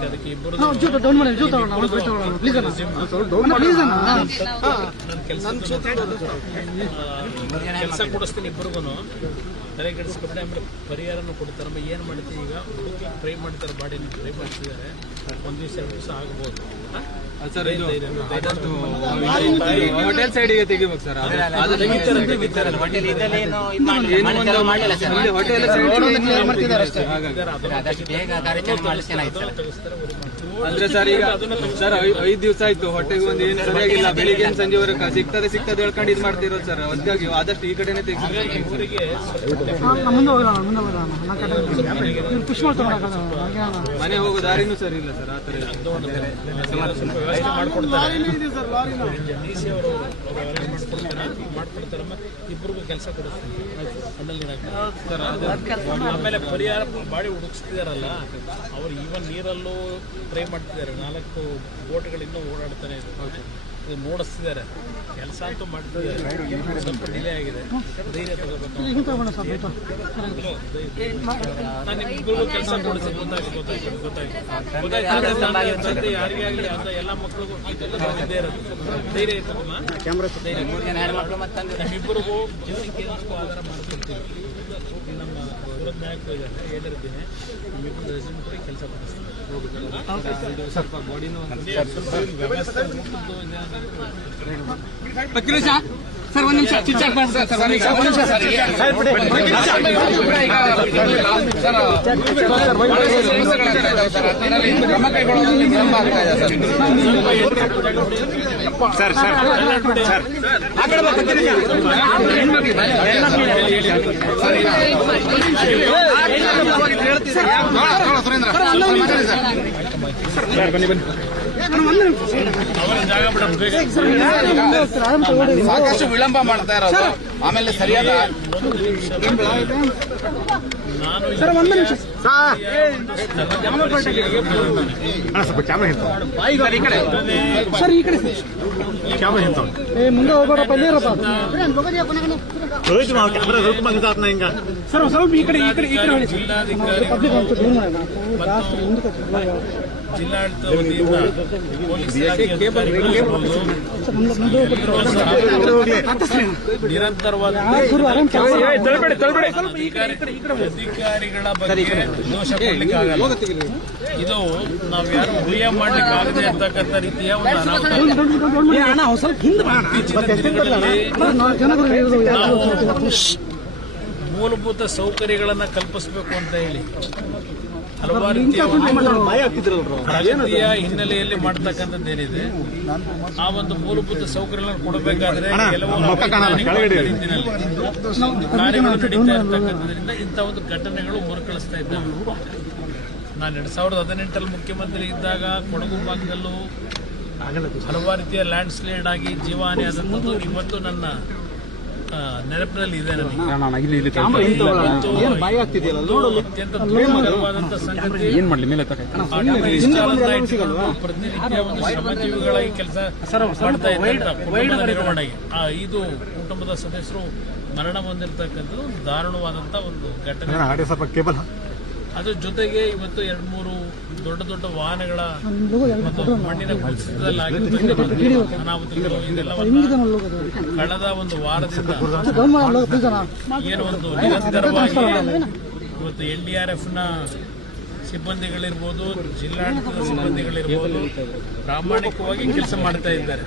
ಅದಕ್ಕೆ ಇಬ್ಬರು ಕೆಲಸ ಕೊಡಿಸ್ತೀನಿ ಇಬ್ಬರಿಗೂ ತಲೆಗೆಡಿಸ್ಬಿಟ್ರೆ ಆಮೇಲೆ ಪರಿಹಾರನೂ ಕೊಡ್ತಾರೆ. ಏನ್ ಮಾಡ್ತೀವಿ ಈಗ ಹುಡುಗಿ ಟ್ರೈ ಮಾಡ್ತಾರೆ, ಬಾಡಿನ ಟ್ರೈ ಮಾಡ್ತಿದ್ದಾರೆ, 1 ದಿವಸ 2 ದಿವಸ ಆಗ್ಬೋದು ಸರ್. ಇದು ಹೋಟೆಲ್ ಸೈಡಿಗೆ ತೆಗಿಬೇಕು ಸರ್. ಹೋಟೆಲ್ ಇದೆಲ್ಲ ಏನು ಹೋಟೆಲ್ ಆದಷ್ಟು ಬೇಗ ಕಾರ್ಯಾಚರಣೆ ಮಾಡಿಸಿ ಚೆನ್ನಾಗಿತ್ತು ಸರ್. ಅಂದ್ರೆ ಸರ್ ಈಗ ಸರ್ 5 ದಿವಸ ಆಯ್ತು, ಹೊಟ್ಟೆಗೆ ಒಂದು ಏನು ಸರಿಯಾಗಿಲ್ಲ, ಬೆಳಿಗ್ಗೆ ಸಂಜೆವರೆಗೆ ಸಿಗ್ತದೆ ಹೇಳ್ಕೊಂಡು ಇದು ಮಾಡ್ತಿರೋದು ಸರ್. ಅದಕ್ಕಾಗಿ ಆದಷ್ಟು ಈ ಕಡೆನೆ ತೆಗಿಸಿ. ಮನೆ ಹೋಗೋ ದಾರಿನೂ ಸರಿ ಇಲ್ಲ ಸರ್. ಆ ತರ ಮಾಡ್ಕೊಡ್ತಾರಮ್ಮ, ಇಬ್ಬರಿಗೂ ಕೆಲಸ ಕೊಡಿಸ್ತೀನಿ ಆಮೇಲೆ ಪರಿಹಾರ ಬಾಡಿ ಹುಡುಕಿಸ್ತಿದಾರಲ್ಲ ಅವ್ರು ಈವನ್ ನೀರಲ್ಲೂ ಟ್ರೈ ಮಾಡ್ತಿದ್ದಾರೆ. 4 ಬೋಟ್ಗಳಿಂದ ಓಡಾಡ್ತಾನೆ ಇದು ನೋಡಿಸ್ತಿದ್ದಾರೆ. ಕೆಲಸ ಅಂತೂ ಮಾಡ್ತಿದ್ದಾರೆ, ಸ್ವಲ್ಪ ಡಿಲೇ ಆಗಿದೆ. ಧೈರ್ಯ ತಗೋಬೇಕು. ನಾನು ಇಬ್ಬರಿಗೂ ಕೆಲಸ ಕೊಡಿಸಿ ಗೊತ್ತಾಯ್ತು ಯಾರಿಗೆ ಆಗಲಿ ಅಂತ ಎಲ್ಲ ಮಕ್ಕಳಿಗೂ ಇದ್ದೇ ಇರೋದು. ಧೈರ್ಯ ಇರ್ತದಮ್ಮ, ನಮ್ಮಿಬ್ಬರಿಗೂ ಜೀವನಕ್ಕೆ ಆಧಾರ ಮಾಡ್ಕೊಡ್ತೀವಿ. ನಮ್ಮ ವಿರೋಧ ನಾಯಕರು ಇದ್ದಾರೆ, ಹೇಳಿರ್ತೀನಿ, ನಿಮ್ಮಿಬ್ಬರು ರೆಸ್ಯೂಮ್ ಕೊಡಿ, ಕೆಲಸ ಕೊಡಿಸ್ತೀನಿ. ಸ್ವಲ್ಪ ಬಾಡಿನೂ ವ್ಯವಸ್ಥೆ ಸರ್. 1 ನಿಮಿಷ ಚಿಚ್ಚಾಕ್ ಸರ್ ಬನ್ನಿ ಸಾಕಷ್ಟು ವಿಳಂಬ ಮಾಡ್ತಾ ಇರೋದು. ಆಮೇಲೆ ಸರಿಯಾದ ಮುಂದೆ ಹೋಗೋರಪ್ಪ ಇಲ್ಲೇ ಇರಪ್ಪ ಸ್ವಲ್ಪ ಈ ಕಡೆ ಜಿಲ್ಲಾಡಳಿತ ವತಿಯಿಂದ ಪೊಲೀಸ್ ಇಲಾಖೆ ನಿರಂತರವಾದ ಅಧಿಕಾರಿಗಳ ಬಗ್ಗೆ ದೋಷ ಕೊಡ್ಲಿಕ್ಕೆ ಆಗಲ್ಲ. ಇದು ನಾವು ಯಾರು ಊಹೆ ಮಾಡ್ಲಿಕ್ಕೆ ಆಗದೆ ಇರ್ತಕ್ಕಂಥ ರೀತಿಯ ಒಂದು ಅನಾಹುತ. ನಾವು ಮೂಲಭೂತ ಸೌಕರ್ಯಗಳನ್ನ ಕಲ್ಪಿಸಬೇಕು ಅಂತ ಹೇಳಿ ಹಲವಾರು ರೀತಿಯ ಪ್ರಗತಿಯ ಹಿನ್ನೆಲೆಯಲ್ಲಿ ಮಾಡ್ತಕ್ಕಂಥದ್ದೇನಿದೆ, ಆ ಒಂದು ಮೂಲಭೂತ ಸೌಕರ್ಯಗಳನ್ನು ಕೊಡಬೇಕಾದ್ರೆ ಕೆಲವು ರೀತಿಯಲ್ಲಿ ಕಾರ್ಯಗಳು ನಡೀತಾ ಇರ್ತಕ್ಕಂಥದ್ರಿಂದ ಇಂಥ ಒಂದು ಘಟನೆಗಳು ಮರುಕಳಿಸ್ತಾ ಇದ್ದಾವೆ. ನಾನು 2018 ಮುಖ್ಯಮಂತ್ರಿ ಇದ್ದಾಗ ಕೊಡಗು ಭಾಗದಲ್ಲೂ ಹಲವಾರು ರೀತಿಯ ಲ್ಯಾಂಡ್ ಸ್ಲೈಡ್ ಆಗಿ ಜೀವಹಾನಿ ಆದಂಥದ್ದು ಇವತ್ತು ನನ್ನ ನೆನಪಿನಲ್ಲಿ ಇದೆ. ಅತ್ಯಂತ ದುಃಖಕರವಾದಂತಹ ಸಂಗತಿ. ಪ್ರತಿನಿತ್ಯ ಒಂದು ಶ್ರಮಜೀವಿಗಳಾಗಿ ಕೆಲಸ ಮಾಡ್ತಾ ಇದ್ದಂತ ಕುಟುಂಬದ ನಿರ್ವಹಣೆಗೆ ಇದು ಕುಟುಂಬದ ಸದಸ್ಯರು ಮರಣ ಹೊಂದಿರತಕ್ಕಂಥದ್ದು ಒಂದು ದಾರುಣವಾದಂತಹ ಒಂದು ಘಟನೆ. ಅದ್ರ ಜೊತೆಗೆ ಇವತ್ತು 2-3 ದೊಡ್ಡ ವಾಹನಗಳ ಮಣ್ಣಿನ ಕುಸಿತದಲ್ಲಿ ಆಗಿರ್ತಕ್ಕಂಥ ಅನಾಹುತಗಳು ಇದೆಲ್ಲವನ್ನ ಕಳೆದ ಒಂದು ವಾರದಿಂದ ಏನು ಒಂದು ನಿರಂತರವಾಗಿ ಇವತ್ತು NDRF ಸಿಬ್ಬಂದಿಗಳಿರ್ಬೋದು, ಜಿಲ್ಲಾಡಳಿತದ ಸಿಬ್ಬಂದಿಗಳಿರ್ಬೋದು ಪ್ರಾಮಾಣಿಕವಾಗಿ ಕೆಲಸ ಮಾಡ್ತಾ ಇದ್ದಾರೆ.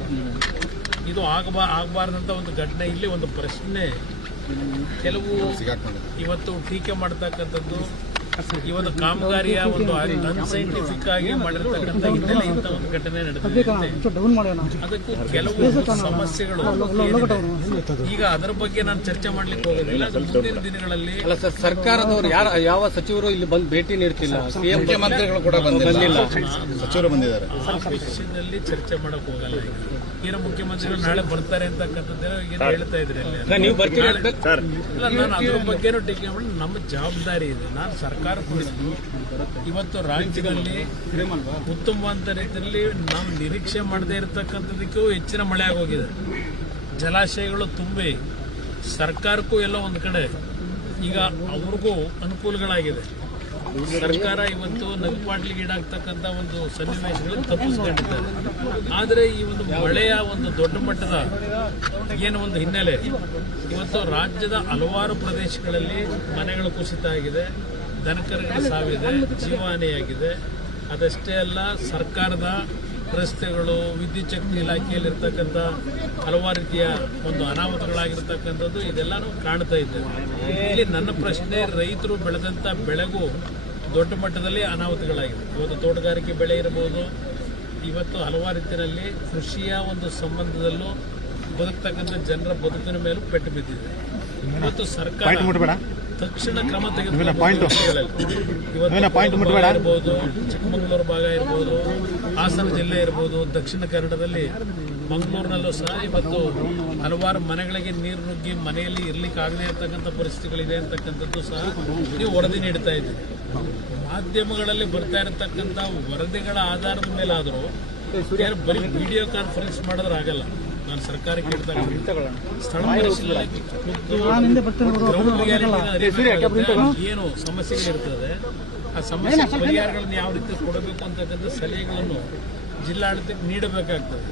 ಇದು ಆಗಬಾರ್ದಂತ ಒಂದು ಘಟನೆ. ಇಲ್ಲಿ ಒಂದು ಪ್ರಶ್ನೆ, ಕೆಲವು ಇವತ್ತು ಟೀಕೆ ಮಾಡ್ತಕ್ಕಂಥದ್ದು ಈ ಒಂದು ಕಾಮಗಾರಿಯ ಒಂದು ಅನ್ಸೈಂಟಿಫಿಕ್ ಆಗಿ ಮಾಡಿರ್ತಕ್ಕಂಥ ಹಿನ್ನೆಲೆ ಇಂಥ ಒಂದು ಘಟನೆ ನಡೆದಿದೆ. ಅದಕ್ಕೂ ಕೆಲವು ಸಮಸ್ಯೆಗಳು ಈಗ ಅದರ ಬಗ್ಗೆ ನಾನು ಚರ್ಚೆ ಮಾಡ್ಲಿಕ್ಕೆ ಹೋಗೋದಿಲ್ಲ. ಮುಂದಿನ ದಿನಗಳಲ್ಲಿ ಸರ್ಕಾರದವರು ಯಾವ ಸಚಿವರು ಇಲ್ಲಿ ಬಂದು ಭೇಟಿ ನೀಡ್ತಿಲ್ಲ, ಮುಖ್ಯಮಂತ್ರಿಗಳು ಕೂಡ ಬಂದಿಲ್ಲ, ಸಚಿವರು ಬಂದಿದ್ದಾರೆ. ಆ ವಿಷಯದಲ್ಲಿ ಚರ್ಚೆ ಮಾಡಕ್ ಹೋಗಲ್ಲ. ಏನೋ ಮುಖ್ಯಮಂತ್ರಿಗಳು ನಾಳೆ ಬರ್ತಾರೆ ಅಂತಕ್ಕಂಥದ್ದೇನೋ ಏನು ಹೇಳ್ತಾ ಇದ್ರಿ ಅಲ್ಲಿ. ನೀವು ಬರ್ತೀರಾ? ನಾನು ಅದ್ರ ಬಗ್ಗೆನೂ ಟೀಕೆ ಮಾಡಿ ನಮ್ಮ ಜವಾಬ್ದಾರಿ ಇದೆ. ನಾನು ಸರ್ಕಾರ ಇವತ್ತು ರಾಜ್ಯದಲ್ಲಿ ಉತ್ತಮವಾದ ರೀತಿಯಲ್ಲಿ ನಾವು ನಿರೀಕ್ಷೆ ಮಾಡದೇ ಇರತಕ್ಕಂಥದಕ್ಕೂ ಹೆಚ್ಚಿನ ಮಳೆ ಆಗೋಗಿದೆ. ಜಲಾಶಯಗಳು ತುಂಬಿ ಸರ್ಕಾರಕ್ಕೂ ಎಲ್ಲ ಒಂದು ಕಡೆ ಈಗ ಅವ್ರಿಗೂ ಅನುಕೂಲಗಳಾಗಿದೆ. ಸರ್ಕಾರ ಇವತ್ತು ನಗಪಾಟ್ಲಿಗೀಡಾಗ್ತಕ್ಕಂಥ ಒಂದು ಸನ್ನಿವೇಶಗಳನ್ನು ತಪ್ಪಿಸ್ಕೊಂಡಿದ್ದಾರೆ. ಆದರೆ ಈ ಒಂದು ಮಳೆಯ ಒಂದು ದೊಡ್ಡ ಮಟ್ಟದ ಏನು ಒಂದು ಹಿನ್ನೆಲೆ, ಇವತ್ತು ರಾಜ್ಯದ ಹಲವಾರು ಪ್ರದೇಶಗಳಲ್ಲಿ ಮನೆಗಳು ಕುಸಿತ ಆಗಿದೆ, ದನಕರುಗಳ ಸಾವಿದೆ, ಜೀವಹಾನಿಯಾಗಿದೆ. ಅದಷ್ಟೇ ಅಲ್ಲ, ಸರ್ಕಾರದ ರಸ್ತೆಗಳು, ವಿದ್ಯುತ್ ಶಕ್ತಿ ಇಲಾಖೆಯಲ್ಲಿರ್ತಕ್ಕಂಥ ಹಲವಾರು ರೀತಿಯ ಒಂದು ಅನಾಹುತಗಳಾಗಿರ್ತಕ್ಕಂಥದ್ದು ಇದೆಲ್ಲನೂ ಕಾಣ್ತಾ ಇದ್ದೇವೆ. ಇಲ್ಲಿ ನನ್ನ ಪ್ರಶ್ನೆ, ರೈತರು ಬೆಳೆದಂಥ ಬೆಳೆಗೂ ದೊಡ್ಡ ಮಟ್ಟದಲ್ಲಿ ಅನಾಹುತಗಳಾಗಿದೆ. ಇವತ್ತು ತೋಟಗಾರಿಕೆ ಬೆಳೆ ಇರಬಹುದು, ಇವತ್ತು ಹಲವಾರು ರೀತಿಯಲ್ಲಿ ಕೃಷಿಯ ಒಂದು ಸಂಬಂಧದಲ್ಲೂ ಬದುಕ್ತಕ್ಕಂಥ ಜನರ ಬದುಕಿನ ಮೇಲೂ ಪೆಟ್ಟು ಬಿದ್ದಿದೆ. ಇವತ್ತು ಸರ್ಕಾರ ತಕ್ಷಣ ಕ್ರಮ ತೆಗೆದುಕೊಂಡು ಇರ್ಬೋದು, ಚಿಕ್ಕಮಗಳೂರು ಭಾಗ ಇರ್ಬೋದು, ಹಾಸನ ಜಿಲ್ಲೆ ಇರ್ಬೋದು, ದಕ್ಷಿಣ ಕನ್ನಡದಲ್ಲಿ ಮಂಗಳೂರಿನಲ್ಲೂ ಸಹ ಇವತ್ತು ಹಲವಾರು ಮನೆಗಳಿಗೆ ನೀರು ನುಗ್ಗಿ ಮನೆಯಲ್ಲಿ ಇರ್ಲಿಕ್ಕೆ ಆಗದೇ ಇರತಕ್ಕಂಥ ಪರಿಸ್ಥಿತಿಗಳಿದೆ ಅಂತಕ್ಕಂಥದ್ದು ಸಹ ನೀವು ವರದಿ ನೀಡ್ತಾ ಇದ್ದೀರಿ. ಮಾಧ್ಯಮಗಳಲ್ಲಿ ಬರ್ತಾ ಇರತಕ್ಕಂಥ ವರದಿಗಳ ಆಧಾರದ ಮೇಲಾದರೂ ಬರೀ ವಿಡಿಯೋ ಕಾನ್ಫರೆನ್ಸ್ ಮಾಡಿದ್ರೆ ಆಗಲ್ಲ. ನಾನು ಸರ್ಕಾರಕ್ಕೆ ಸ್ಥಳ ಪರಿಶೀಲನೆ ಏನು ಸಮಸ್ಯೆಗಳಿರ್ತದೆ, ಆ ಸಮಸ್ಯೆ ಪರಿಹಾರಗಳನ್ನು ಯಾವ ರೀತಿ ಕೊಡಬೇಕು ಅಂತಕ್ಕಂಥ ಸಲಹೆಗಳನ್ನು ಜಿಲ್ಲಾಡಳಿತಕ್ಕೆ ನೀಡಬೇಕಾಗ್ತದೆ.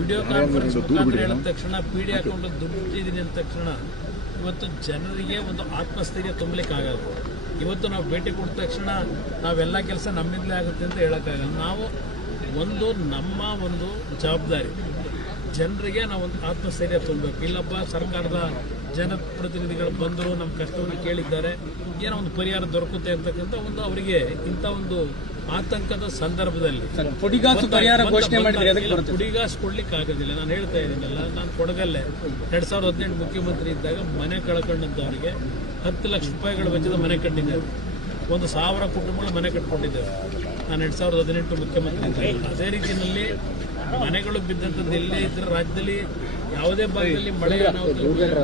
ವಿಡಿಯೋ ಕಾನ್ಫರೆನ್ಸ್ ಮುಖಾಂತರ ಹೇಳಿದ ತಕ್ಷಣ PD ಹಾಕೊಂಡು ದುಡ್ಡು ಇದ್ದೀನಿ ಅಂದ ತಕ್ಷಣ ಇವತ್ತು ಜನರಿಗೆ ಒಂದು ಆತ್ಮಸ್ಥೈರ್ಯ ತುಂಬಲಿಕ್ಕಾಗಲ್ಲ. ಇವತ್ತು ನಾವು ಭೇಟಿ ಕೊಟ್ಟ ತಕ್ಷಣ ನಾವೆಲ್ಲ ಕೆಲಸ ನಮ್ಮಿಂದಲೇ ಆಗುತ್ತೆ ಅಂತ ಹೇಳೋಕ್ಕಾಗಲ್ಲ. ನಾವು ನಮ್ಮ ಒಂದು ಜವಾಬ್ದಾರಿ, ಜನರಿಗೆ ನಾವು ಒಂದು ಆತ್ಮಸ್ಥೈರ್ಯ ತುಂಬಬೇಕು. ಇಲ್ಲಪ್ಪ ಸರ್ಕಾರದ ಜನಪ್ರತಿನಿಧಿಗಳು ಬಂದರು, ನಮ್ಮ ಕಷ್ಟವನ್ನು ಕೇಳಿದ್ದಾರೆ, ಏನೋ ಒಂದು ಪರಿಹಾರ ದೊರಕುತ್ತೆ ಅಂತಕ್ಕಂಥ ಒಂದು ಅವರಿಗೆ ಇಂಥ ಒಂದು ಆತಂಕದ ಸಂದರ್ಭದಲ್ಲಿ ಪುಡಿಗಾಸು ಪರಿಹಾರ ಘೋಷಣೆ ಮಾಡಿದ್ರೆ ಪುಡಿಗಾಸು ಕೊಡ್ಲಿಕ್ಕೆ ಆಗೋದಿಲ್ಲ. ನಾನು ಹೇಳ್ತಾ ಇದ್ದೀನಲ್ಲ, ನಾನು ಕೊಡಗಲ್ಲೇ 2018 ಮುಖ್ಯಮಂತ್ರಿ ಇದ್ದಾಗ ಮನೆ ಕಳ್ಕೊಂಡಂಥವರಿಗೆ 10 ಲಕ್ಷ ರೂಪಾಯಿಗಳ ವೆಚ್ಚದ ಮನೆ ಕಟ್ಟಿದ್ದಾರೆ. 1,000 ಕುಟುಂಬಗಳು ಮನೆ ಕಟ್ಕೊಂಡಿದ್ದೇವೆ. ನಾನು 2018 ಮುಖ್ಯಮಂತ್ರಿ ಇದ್ದೆ. ಅದೇ ರೀತಿಯಲ್ಲಿ ಮನೆಗಳು ಬಿದ್ದಂಥದ್ದು ಎಲ್ಲೇ ಇದ್ರೆ ರಾಜ್ಯದಲ್ಲಿ ಯಾವುದೇ ಭಾಗದಲ್ಲಿ ಮಳೆ ಅನಾಹುತ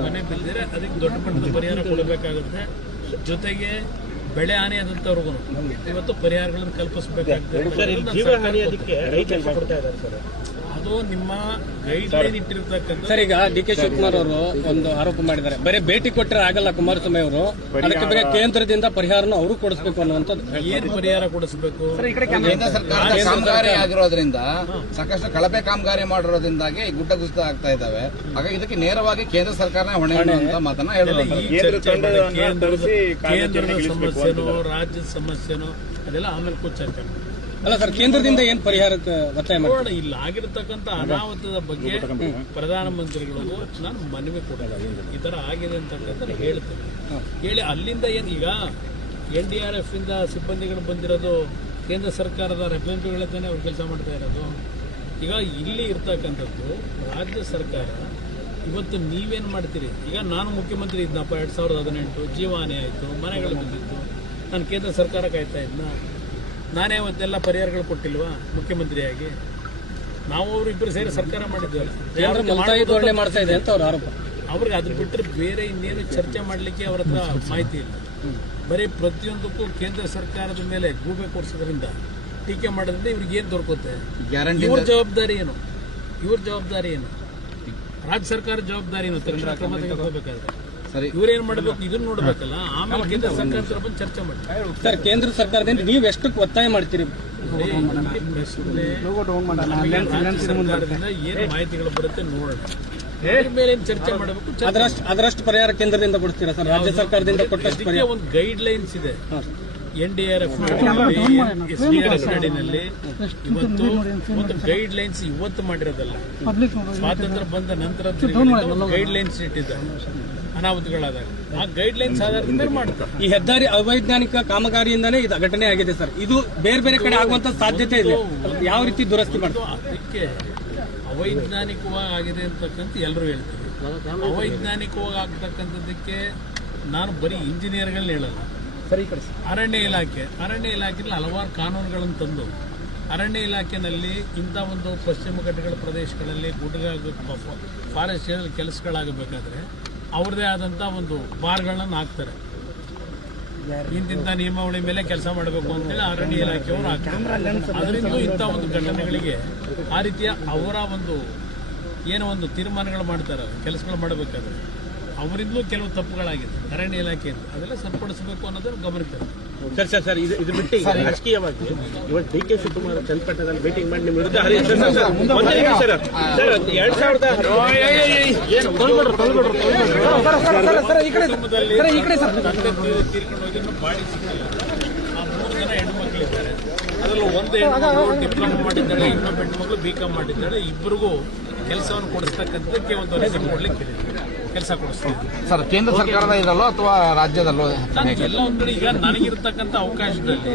ಮನೆ ಬಿದ್ದರೆ ಅದಕ್ಕೆ ದೊಡ್ಡ ಮಟ್ಟದ ಪರಿಹಾರ ಕೊಡಬೇಕಾಗುತ್ತೆ. ಜೊತೆಗೆ ಬೆಳೆ ಹಾನಿಯಾದಂಥವ್ರಿಗೂ ಇವತ್ತು ಪರಿಹಾರಗಳನ್ನು ಕಲ್ಪಿಸಬೇಕಾಗುತ್ತೆ. ಅದು ನಿಮ್ಮ ಗೈಡ್ ಲೈನ್ ಇಟ್ಟಿರ್ತಕ್ಕಂಥ. ಸರ್, ಈಗ ಡಿ.ಕೆ. ಶಿವಕುಮಾರ್ ಅವರು ಒಂದು ಆರೋಪ ಮಾಡಿದ್ದಾರೆ, ಬರೀ ಭೇಟಿ ಕೊಟ್ಟರೆ ಆಗಲ್ಲ ಕುಮಾರಸ್ವಾಮಿ ಅವರು, ಅದಕ್ಕೆ ಬೇರೆ ಕೇಂದ್ರದಿಂದ ಪರಿಹಾರನ ಅವರು ಕೊಡಿಸಬೇಕು ಅನ್ನುವಂಥದ್ದು. ಏನು ಪರಿಹಾರ ಕೊಡಿಸಬೇಕು? ಕೇಂದ್ರ ಸರ್ಕಾರದ ಕಾಮಗಾರಿ ಆಗಿರೋದ್ರಿಂದ ಸಾಕಷ್ಟು ಕಳಪೆ ಕಾಮಗಾರಿ ಮಾಡಿರೋದ್ರಿಂದಾಗಿ ಗುಡ್ಡ ಕುಸಿತ ಆಗ್ತಾ ಇದ್ದಾವೆ. ಹಾಗಾಗಿ ಇದಕ್ಕೆ ನೇರವಾಗಿ ಕೇಂದ್ರ ಸರ್ಕಾರನೇ ಹೊಣೆ ಅಂತ ಮಾತನ್ನ ಹೇಳಿದ್ರು. ಕೇಂದ್ರದ ಸಮಸ್ಯೆನೋ ರಾಜ್ಯದ ಸಮಸ್ಯೆನೋ ಅದೆಲ್ಲ ಆಮೇಲೆ ಚರ್ಚೆ ಮಾಡಿ. ಅಲ್ಲ ಸರ್, ಕೇಂದ್ರದಿಂದ ಏನ್ ಪರಿಹಾರಕ್ಕೆ ಒತ್ತಾಯ ಮಾಡಿ ಇಲ್ಲ ಆಗಿರತಕ್ಕಂಥ ಅನಾಹುತದ ಬಗ್ಗೆ ಪ್ರಧಾನಮಂತ್ರಿಗಳಿಗೂ ನಾನು ಮನವಿ ಕೊಡಲ್ಲ. ಈ ತರ ಆಗಿದೆ ಅಂತಕ್ಕಂಥ ಹೇಳ್ತೇನೆ. ಹೇಳಿ ಅಲ್ಲಿಂದ ಏನು ಈಗ NDRF ಇಂದ ಸಿಬ್ಬಂದಿಗಳು ಬಂದಿರೋದು ಕೇಂದ್ರ ಸರ್ಕಾರದ ರೆಪ್ರೆಸೆಂಟೇಟಿವ್ಗಳೇ ಅವ್ರು ಕೆಲಸ ಮಾಡ್ತಾ ಇರೋದು. ಈಗ ಇಲ್ಲಿ ಇರ್ತಕ್ಕಂಥದ್ದು ರಾಜ್ಯ ಸರ್ಕಾರ. ಇವತ್ತು ನೀವೇನು ಮಾಡ್ತೀರಿ? ಈಗ ನಾನು ಮುಖ್ಯಮಂತ್ರಿ ಇದ್ನಪ್ಪ 2018 ಜೀವಹಾನಿ ಆಯಿತು, ಮನೆಗಳು ಬಿದ್ದಿತ್ತು, ನಾನು ಕೇಂದ್ರ ಸರ್ಕಾರ ಕಾಯ್ತಾ ಇದ್ನ. ನಾನೇ ಅವತ್ತೆಲ್ಲ ಪರಿಹಾರಗಳು ಕೊಟ್ಟಿಲ್ವಾ ಮುಖ್ಯಮಂತ್ರಿಯಾಗಿ? ನಾವು ಅವರು ಇಬ್ಬರು ಸೇರಿ ಸರ್ಕಾರ ಮಾಡಿದ್ದೇವೆ. ಧೋರಣೆ ಮಾಡ್ತಾ ಇದೆ ಅಂತ ಅವ್ರ ಆರೋಪ. ಅವ್ರಿಗೆ ಅದ್ರ ಬಿಟ್ಟರೆ ಬೇರೆ ಇನ್ನೇನು ಚರ್ಚೆ ಮಾಡಲಿಕ್ಕೆ ಅವ್ರ ಹತ್ರ ಮಾಹಿತಿ ಇಲ್ಲ. ಬರೀ ಪ್ರತಿಯೊಂದಕ್ಕೂ ಕೇಂದ್ರ ಸರ್ಕಾರದ ಮೇಲೆ ಗೂಬೆ ಕೊಡಿಸೋದ್ರಿಂದ ಟೀಕೆ ಮಾಡೋದ್ರಿಂದ ಇವ್ರಿಗೆ ಏನು ದೊರಕುತ್ತೆ? ಇವ್ರ ಜವಾಬ್ದಾರಿ ಏನು? ರಾಜ್ಯ ಸರ್ಕಾರ ಜವಾಬ್ದಾರಿ ಏನು? ತಕ್ಷಣ ಕ್ರಮ ತೆಗೆದುಕೋಬೇಕಾದ್ರೆ ಇವ್ರೇನ್ ಮಾಡಬೇಕು ಇದನ್ನ ನೋಡ್ಬೇಕಲ್ಲ. ಆಮೇಲೆ ಕೇಂದ್ರ ಸರ್ಕಾರ ಬಂದು ಚರ್ಚೆ ಮಾಡಿ. ಸರ್, ಕೇಂದ್ರ ಸರ್ಕಾರದಿಂದ ನೀವು ಎಷ್ಟಕ್ಕೆ ಒತ್ತಾಯ ಮಾಡ್ತೀರಿ? ಸರ್ಕಾರದಿಂದ ಏನು ಮಾಹಿತಿಗಳು ಬರುತ್ತೆ ನೋಡೋಣ, ಮೇಲೆ ಚರ್ಚೆ ಮಾಡಬೇಕು. ಅದರಷ್ಟು ಪರಿಹಾರ ಕೇಂದ್ರದಿಂದ ಕೊಡ್ತೀರಾ ಸರ್? ರಾಜ್ಯ ಸರ್ಕಾರದಿಂದ ಕೊಟ್ಟಷ್ಟು ಪರಿಹಾರ ಒಂದು ಗೈಡ್ ಲೈನ್ಸ್ ಇದೆ. NDRF SDRF ನಡಿನಲ್ಲಿ ಇವತ್ತು ಒಂದು ಗೈಡ್ ಲೈನ್ಸ್ ಇವತ್ತು ಮಾಡಿರೋದಲ್ಲ, ಸ್ವಾತಂತ್ರ್ಯ ಬಂದ ನಂತರ ಗೈಡ್ ಲೈನ್ಸ್ ಇಟ್ಟಿದ್ದಾರೆ. ಅನಾಹುತಗಳಾದಾಗ ಆ ಗೈಡ್ ಲೈನ್ಸ್ ಆಧಾರದಿಂದ ಮಾಡ್ತಾರೆ. ಈ ಹೆದ್ದಾರಿ ಅವೈಜ್ಞಾನಿಕ ಕಾಮಗಾರಿಯಿಂದಾನೇ ಇದು ಘಟನೆ ಆಗಿದೆ ಸರ್. ಇದು ಬೇರೆ ಬೇರೆ ಕಡೆ ಆಗುವಂತ ಸಾಧ್ಯತೆ ಇದೆ. ಯಾವ ರೀತಿ ದುರಸ್ತಿ ಮಾಡ್ತಾರೆ? ಅದಕ್ಕೆ ಅವೈಜ್ಞಾನಿಕವಾಗಿ ಆಗಿದೆ ಅಂತಕ್ಕಂಥ ಎಲ್ಲರೂ ಹೇಳ್ತೀವಿ. ಅವೈಜ್ಞಾನಿಕವಾಗಿ ಆಗ್ತಕ್ಕಂಥದ್ದಕ್ಕೆ ನಾನು ಬರೀ ಇಂಜಿನಿಯರ್ಗಳನ್ನ ಹೇಳಲ್ಲ. ಅರಣ್ಯ ಇಲಾಖೆಯಲ್ಲಿ ಹಲವಾರು ಕಾನೂನುಗಳನ್ನು ತಂದು ಅರಣ್ಯ ಇಲಾಖೆಯಲ್ಲಿ ಇಂಥ ಒಂದು ಪಶ್ಚಿಮ ಘಟ್ಟಗಳ ಪ್ರದೇಶಗಳಲ್ಲಿ ಫಾರೆಸ್ಟ್ ಏರಿಯಾದಲ್ಲಿ ಕೆಲಸಗಳಾಗಬೇಕಾದ್ರೆ ಅವ್ರದೇ ಆದಂಥ ಒಂದು ಬಾರ್ಗಳನ್ನು ಹಾಕ್ತಾರೆ. ಇಂತಿಂಥ ನಿಯಮಾವಳಿ ಮೇಲೆ ಕೆಲಸ ಮಾಡಬೇಕು ಅಂತೇಳಿ ಅರಣ್ಯ ಇಲಾಖೆಯವರು ಹಾಕ್ತಾರೆ. ಅದರಿಂದ ಇಂಥ ಒಂದು ಘಟನೆಗಳಿಗೆ ಆ ರೀತಿಯ ಅವರ ಒಂದು ಏನೋ ಒಂದು ತೀರ್ಮಾನಗಳು ಮಾಡ್ತಾರೆ, ಕೆಲಸಗಳು ಮಾಡಬೇಕಾದ್ರೆ ಅವರಿಂದಲೂ ಕೆಲವು ತಪ್ಪುಗಳಾಗಿದೆ ಅರಣ್ಯ ಇಲಾಖೆಯಿಂದ. ಅದೆಲ್ಲ ಸರಿಪಡಿಸಬೇಕು ಅನ್ನೋದನ್ನು ಗಮನಿಸ್ತಾರೆ. ಸರ್ ಇದು ಬಿಟ್ಟು ರಾಜಕೀಯವಾಗಿ ಇವತ್ತು ಡಿ.ಕೆ. ಶಿವಕುಮಾರ್ ಚನ್ನಪಟ್ಟಣದಲ್ಲಿ ಮೀಟಿಂಗ್ ಮಾಡಿ ನಿಮ್ಮ ವಿರುದ್ಧ ತೀರ್ಕೊಂಡು ಹೋಗಿ ಬಾಡಿ ಸಿಕ್ಕಿಲ್ಲ. ಆ 3 ಜನ ಹೆಣ್ಮಕ್ಳಿದ್ದಾರೆ. ಅದರಲ್ಲಿ ಒಂದು ಹೆಣ್ಮಗಳು ಡಿಪ್ಲೊಮಾ ಮಾಡಿದ್ದಾಳೆ, ಇನ್ನೊಬ್ಬ ಹೆಣ್ಮಗಳು B.Com ಮಾಡಿದ್ದಾಳೆ. ಇಬ್ಬರಿಗೂ ಕೆಲಸವನ್ನು ಕೊಡಿಸ್ತಕ್ಕಂಥದ್ದಕ್ಕೆ ಒಂದು ಅರ್ಜಿ ಕೊಡ್ಲಿಕ್ಕೆ ಕೆಲಸ ಕೊಡಿಸ್ತೀವಿ ಸರ್. ಕೇಂದ್ರ ಸರ್ಕಾರದ ಇದಲ್ಲೋ ಅಥವಾ ರಾಜ್ಯದಲ್ಲೋ? ಎಲ್ಲ ಒಂದ್ ಕಡೆ ಈಗ ನನಗಿರ್ತಕ್ಕಂಥ ಅವಕಾಶದಲ್ಲಿ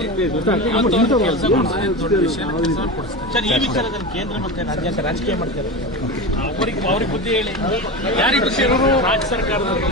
ಕೆಲಸ ಕೊಡಿಸ್ತೇನೆ, ದೊಡ್ಡ ವಿಷಯ ಕೆಲಸ ಕೊಡಿಸ್ತೇನೆ. ಸರ್, ಈ ವಿಚಾರದಲ್ಲಿ ಕೇಂದ್ರ ಮತ್ತೆ ರಾಜ್ಯ ರಾಜಕೀಯ ಮಾಡ್ತಾರೆ. ಅವ್ರಿಗೆ ಬುದ್ಧಿ ಹೇಳಿ. ಯಾರಿಗೆ ರಾಜ್ಯ ಸರ್ಕಾರದಲ್ಲಿ